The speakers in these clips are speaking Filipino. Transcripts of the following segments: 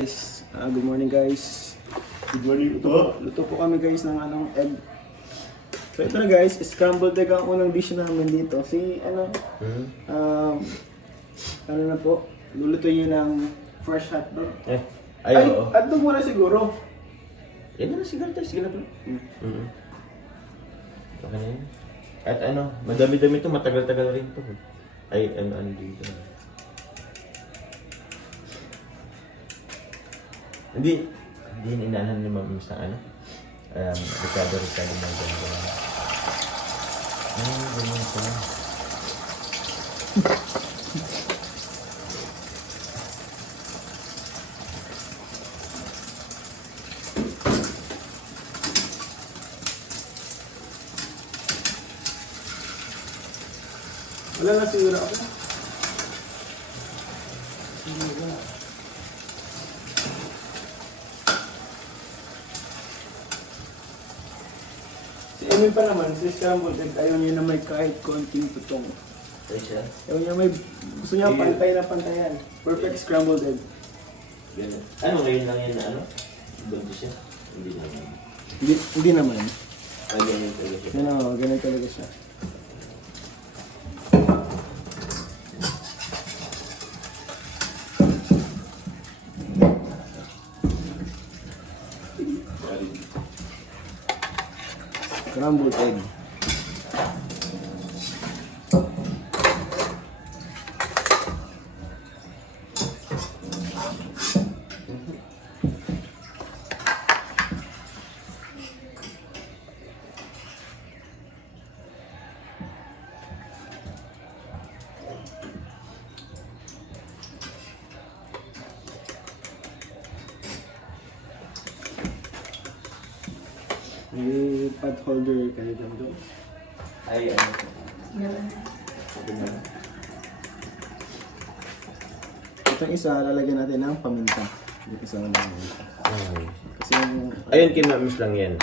Good morning guys. Good morning po. Luto po kami guys ng egg. So ito na guys, scrambled egg ang unang dish namin dito. Ano na po, lulutuin ng fresh hotdog. Hotdog muna siguro. Yan na siguro tayo. Sige na po. Okay na yun. At madami-dami ito. Matagal-tagal rin ito. Ano dito. Hindi inaanahan ni Ma'am sa Ricardo ng ganda. Ganyan ko na. Wala na siguro ako. Si Emil pa naman, si scrambled egg, ayaw niya na may kahit konting tutong. Ay siya? Ayaw niya gusto niya pantay na pantayan. Perfect scrambled egg. Ganyan. Ngayon lang yan na buntis siya? Hindi naman. Hindi naman. Ganyan talaga siya. Ganyan talaga siya. Scrambled egg. May pot holder kayo doon. Ay, Itong isa, lalagyan natin ng paminta. Yung isa lang naman. Kasi yung... Ayun, kinamis lang yan.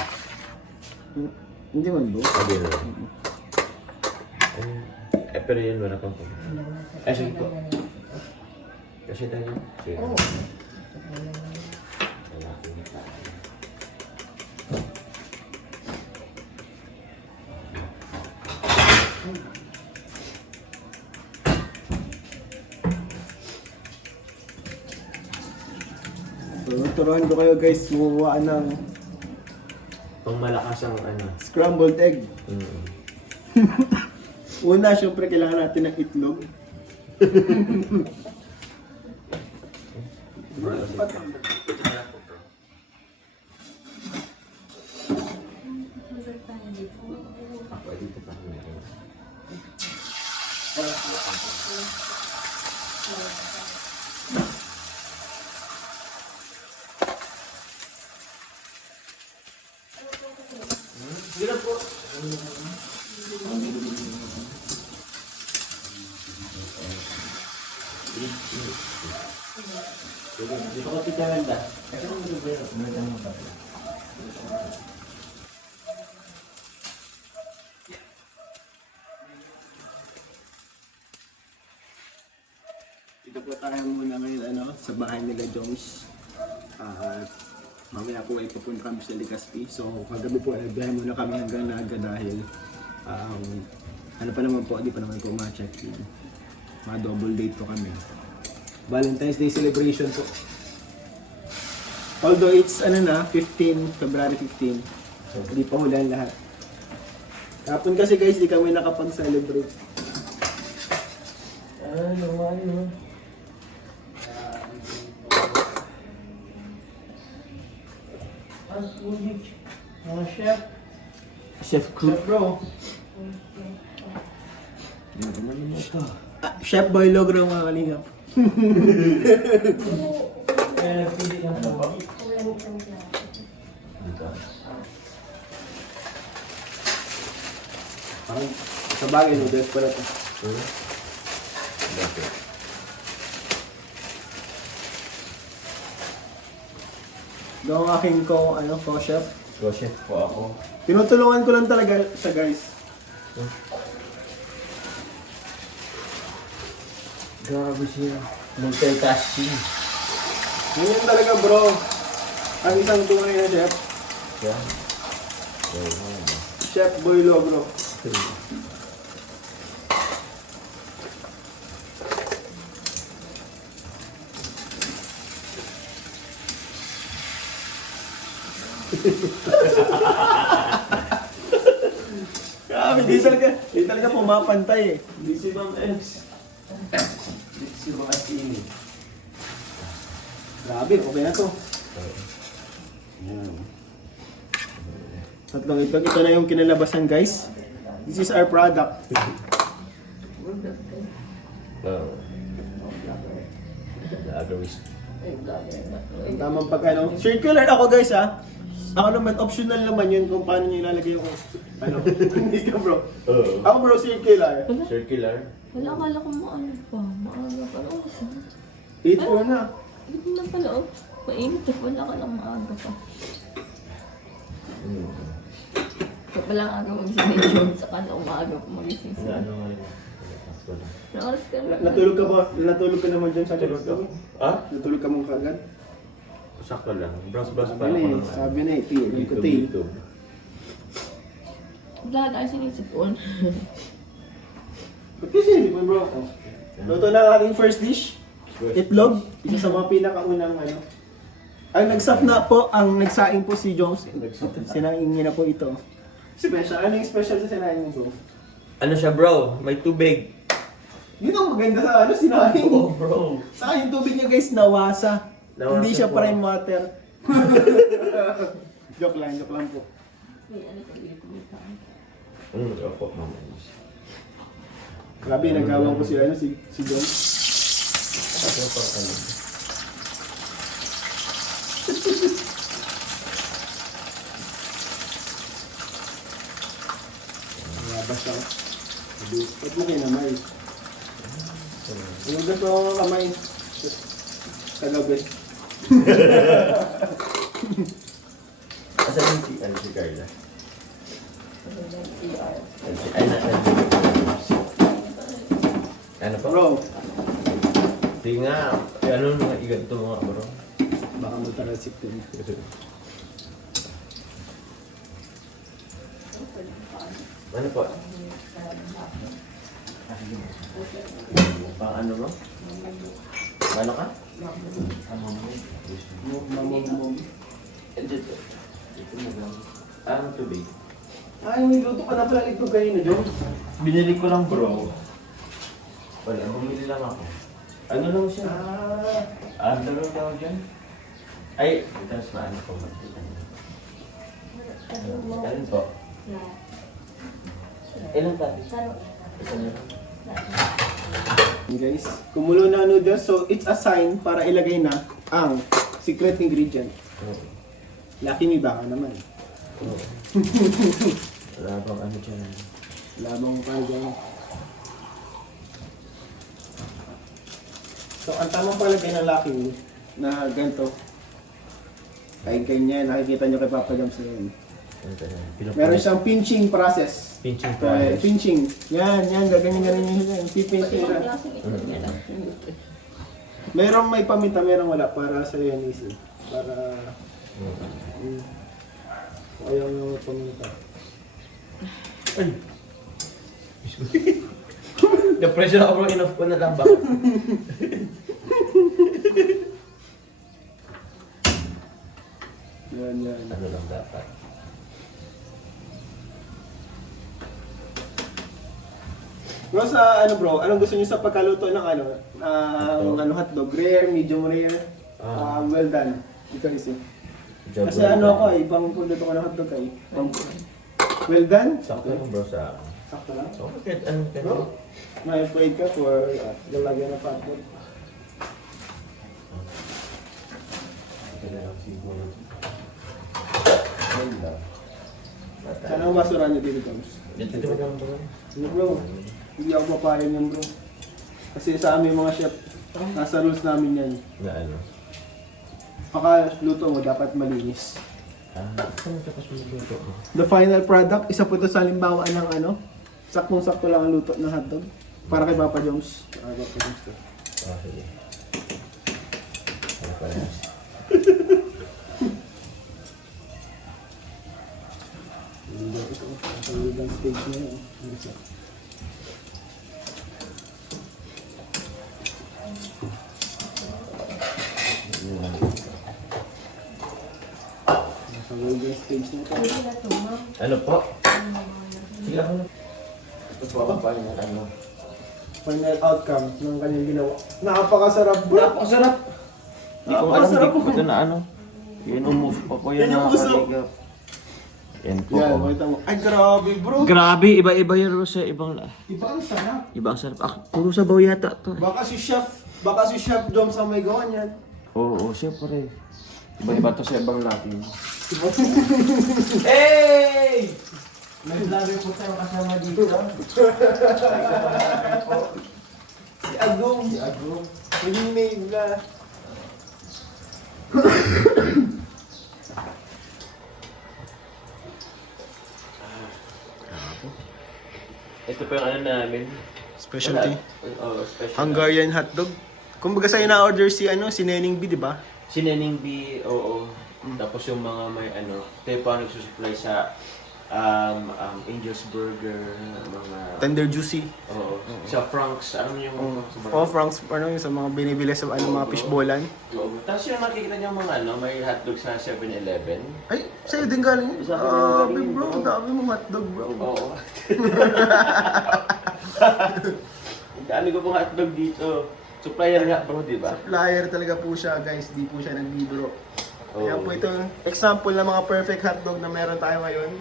Hindi man bro. Sabi na lang. Pero yun, wala pang po. Ay, sige po. Kasi tayo. Sige. So, turuan ko kayo guys, gumawa ng Pang malakas ang scrambled egg. Una, syempre kailangan natin ng itlog. Sige po. Dito ko titalan ba? Kasi kung gusto ko yun, meron mo ba? Dito po tayo muna ngayon sa bahay nila Jones. At mamaya po ay pupunta kami sa Legazpi. So kagabi po nagbiyahe muna kami hanggang Naga dahil ano pa naman po, di pa naman po ma-check in. Ma-double date po kami. Valentine's Day celebration po. Although it's February 15. So hindi pa hulan lahat. Kapon kasi guys, di kami nakapag-celebrate. Ano? Chef Cook. Bro. Chef Boy Logro mga kalingap. Sa bagay, noodles pala ito. Doon ang aking co-chef. Co-chef po ako. Tinutulungan ko lang talaga sa guys. Grabe siya. Multitasking. Ganyan talaga bro. Ang isang tunay na chef. Yan. Okay, ano. Chef Boylo bro. Grabe, di talaga pumapantay eh. Hindi si Ma'am X. Hindi si Ma'am Asini. Grabe, okay na to. Yan. Tatlong itlog. Ito na yung kinalabasan guys. This is our product. Agawis. Ang tamang pag ano. Circular ako guys ha. Ako naman, optional naman yun kung paano nyo ilalagay yung ano. Hindi ka bro. Oo. Ako bro, circular. Circular. Wala, akala ko maano pa. Maaga pa. Oh, 8-4 na. hindi na pala. Oh. Mainit. Wala ka lang maaga pa. Kaya pala ang aga mag-sination. Saka na umaga pa mag-sination. Ano nga rin. Nakaras ka na. Natulog ka ba? Natulog ka naman dyan sa Tulog labas. ako. Ah? Natulog ka mong kagad? Sakto lang. Bras-bras pa Sabi na ako eh. ng Sabi na eh. Tingin ko tayo. dito. Wala na ay sinisipon. Ba't kasi hindi pa bro? Oh. Luto na ang ating first dish. Itlog. Isa sa mga pinakaunang ano. Ang nagsap na po, ang nagsaing po si Jones. Sinaing niya na po ito. Special. Ano yung special sa sinaing mo bro? Ano siya bro? May tubig. Dito ang maganda sa ano, sinaing. Oh bro. Sa akin yung tubig niya guys, nawasa. Nawasa Hindi siya po. prime water. Joke lang po. May ano pa dito. Opo, mama. Grabe, nagawang ko si ano, si John. Ano pa ano? Nabas ako. Ba't mo kinamay? Yung gusto ko ng kamay. Kagabi. Asan yung si, ano si Carla? CR. Ay, nasa ano pa? Bro, Di nga. Ano mga iganto mga bro? baka mo tarasik din. Ano po? Pang ano mo? Ano ka? Mamamamam. Dito. Dito mo lang. Ano tubig? Ay, may luto ka na pala ito kayo na, John. Binili ko lang bro. Wala, bumili lang ako. Ano lang siya? Ano lang daw dyan? Ay, tapos maano ko magkita niya. Alin po? Ilan tayo? Isa niyo lang. Guys, kumulo na noodles, so it's a sign para ilagay na ang secret ingredient. Oo. Lucky me baka naman. Oo. Wala bang ano dyan? Labang pa dyan. So, ang tamang palagay ng Lucky Me na ganito, kahit ganyan, nakikita nyo kay Papa Jams na yun. Meron siyang pinching process. Pinching So, pinching. Yan, gaganyan yun. Pipinching Ibang na. klase ito niya lang. Merong may paminta, merong wala para sa yan easy. Para, ayaw nga may paminta. Ay! Na-pressure ako bro, enough ko na lang ba? Yan. Ano lang dapat? Bro, sa ano bro, anong gusto niyo sa pagkaluto ng ano? Hotdog? Rare, medium rare, well done. Ito is it. Kasi ano ako eh, ibang puluto ko ng hotdog ay. Well done? Sakto lang bro sa akin. Sakto lang. Okay, ano ka? Bro, may plate ka for lalagyan ng hotdog. Ito na lang siguro. Ayun lang. Sana ang basura niyo dito, Toms. Dito mo lang bro. Ano bro? Hindi ako papayag yan bro. Kasi sa aming mga chef, nasa rules namin yan. Na ano? Pagka-luto mo, dapat malinis. Saan tapos mo luto mo? The final product, isa po ito sa halimbawa ng ano, saktong-sakto lang ang luto ng hotdog. Para kay Papa Jones. Papa Jones to. Sige. parehas. Ang ibang stage na yun. Ang ibang stage na ito. Ano po? Sige ako na. Ito po ako pa yung ano. Final outcome ng kanyang ginawa. Napakasarap bro! Napakasarap! Hindi ko alam, hindi ko ito na ano. Yan, umusok pa po yan Yan yung usok. nakaligap. Yan po. Yan, oh. makita mo. Ay, grabe bro! Grabe, iba-iba yan sa ibang... Iba ang sarap. Iba ang sarap. Ah, puro sabaw yata to. Baka si Chef Dom sa may gawa niyan. Oo, siyempre. Iba-iba to sa ibang natin. Hey! May vlogger po tayo kasama dito. Si Agong. Si Agong. Hindi may vlog. Ito po yung ano namin. Specialty. Oo, special. Hungarian hotdog. Kumbaga sa'yo na-order si Neneng B, di ba? Si Neneng B, oo. Tapos yung mga may ano, tayo pa nagsusupply sa Angel's Burger, mga... Tender juicy. Oo. Sa Frank's, ano yung... Oh, Frank's, yung sa mga binibili sa mga fishbowlan. Oo. Tapos yung nakikita niyo mga ano, may hotdog sa 7-Eleven. Ay, sa'yo din galing yun. Sa akin din galing yun, Bro, bro. dami mong hotdog, bro. Oo. Ang dami ko pong hotdog dito. Supplier nga bro, di ba? Supplier talaga po siya, guys. Di po siya nagbibiro. Oo. Kaya po ito yung example ng mga perfect hotdog na meron tayo ngayon.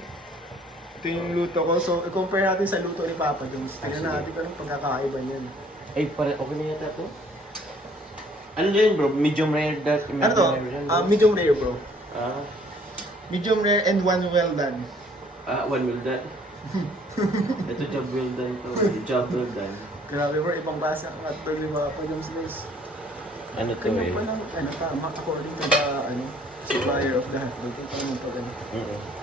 Ito yung luto ko. So, i-compare natin sa luto ni Papa Jones. Tingnan natin kung anong pagkakaiba niyan. Ay, okay na yata to? Ano din bro? Medium rare that? Ano to? Medium rare, bro. Ah, Medium rare and one well done. one well done. Ito job well done to. Job well done. Grabe bro, ibang basa ang hotdog ni Papa Jones, guys. Ano to Kanya eh? pa lang, tama, according to the, supplier of the hotdog. Ito naman pa ganun.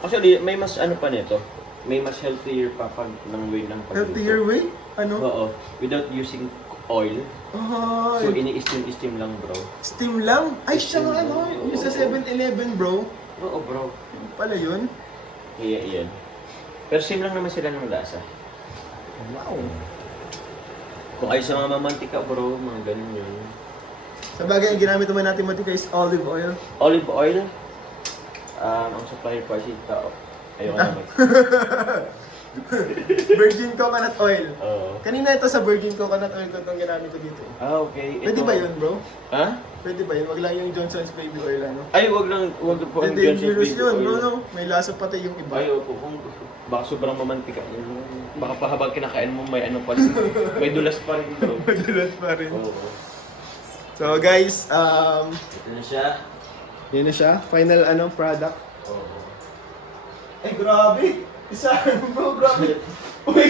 Actually, may mas ano pa nito. May mas healthier pa pag ng way ng pagluto. Healthier way? Ano? Oo. Without using oil. Ah, So, ini-steam lang bro. steam lang? Ay, siya nga ano, yung sa 7-Eleven, bro. Oo bro. Yung pala yun. Iya, iyan. Pero same lang naman sila ng lasa. Wow. Kung ay sa mga mamantika bro, mga ganun yun. Sa bagay, ang ginamit naman natin matika is olive oil. Olive oil. Ang supplier pa si Tao. Ayoko naman. Virgin coconut oil. Oo. Kanina ito sa virgin coconut oil ko itong ginamit ko dito. Okay. Pwede ba yun, bro? Ha? Pwede ba yun? Wag lang yung Johnson's baby oil, ano? Ay, wag po ang Hindi, Johnson's dangerous baby yun, oil. bro, no? May lasa pati yung iba. Ay, opo. Kung baka sobrang mamantika. Baka pa habang kinakain mo may ano pa. May dulas pa rin bro. Madulas pa rin. Oo. So guys, Ito na siya. yun na siya. Final product. Oo. Ay, grabe! Isa, bro, grabe! Uy,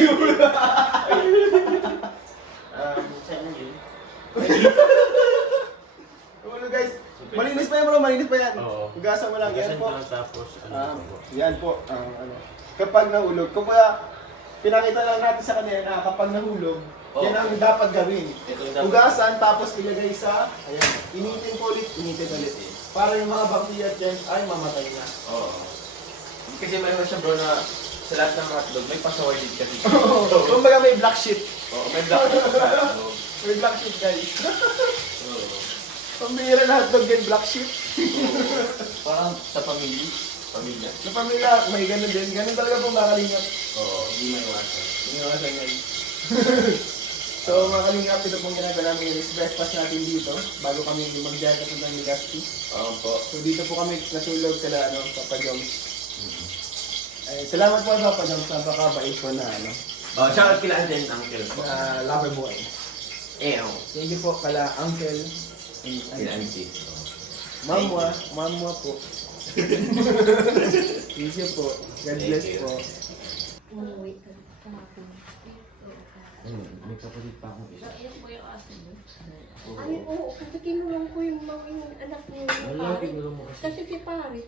Saan yun? ulo guys. Malinis pa yan, bro. Malinis pa yan. Oo. Hugasan mo lang. Yan Hugasan po. lang tapos ano po. Yan po. Kapag nahulog. Kung kaya, pinakita lang natin sa kanila na kapag nahulog, yan ang dapat gawin. Ito yung dapat. Hugasan, tapos ilagay sa, ayan, initin ko ulit, initin ulit. Para yung mga bacteria dyan ay mamatay na. Oo. Kasi may siya bro na sa lahat ng hotdog may pasaway din kasi. Kumbaga may black sheep. Oo, may black sa hotdog. May black sheep, guys. Oo. Pambihira na hotdog yan, black sheep. Parang sa pamilya. Sa pamilya, may ganun din. Ganun talaga po mga kalingap. Oo, hindi may iwasan. Iniwasan yan. So mga kalingap, ito pong ginagawa namin is breakfast natin dito bago kami mag-jacket ng Legazpi. Oo po. So dito po kami nasulog kala Papa Joms. Ay, salamat po Papa Joms, napakabait po na Oh, siya kilaan din uncle po. na lover boy. Oh. Thank you po kala uncle. Kilaan si. Mamwa po. Thank you po. God bless you. po. Wait ka kahapon. May kapalit pa akong isa. Yan po yung asin mo. Ay, oo, kasi kinulong ko yung mga anak niyo. Wala, kinulong mo kasi. Kasi si Paris,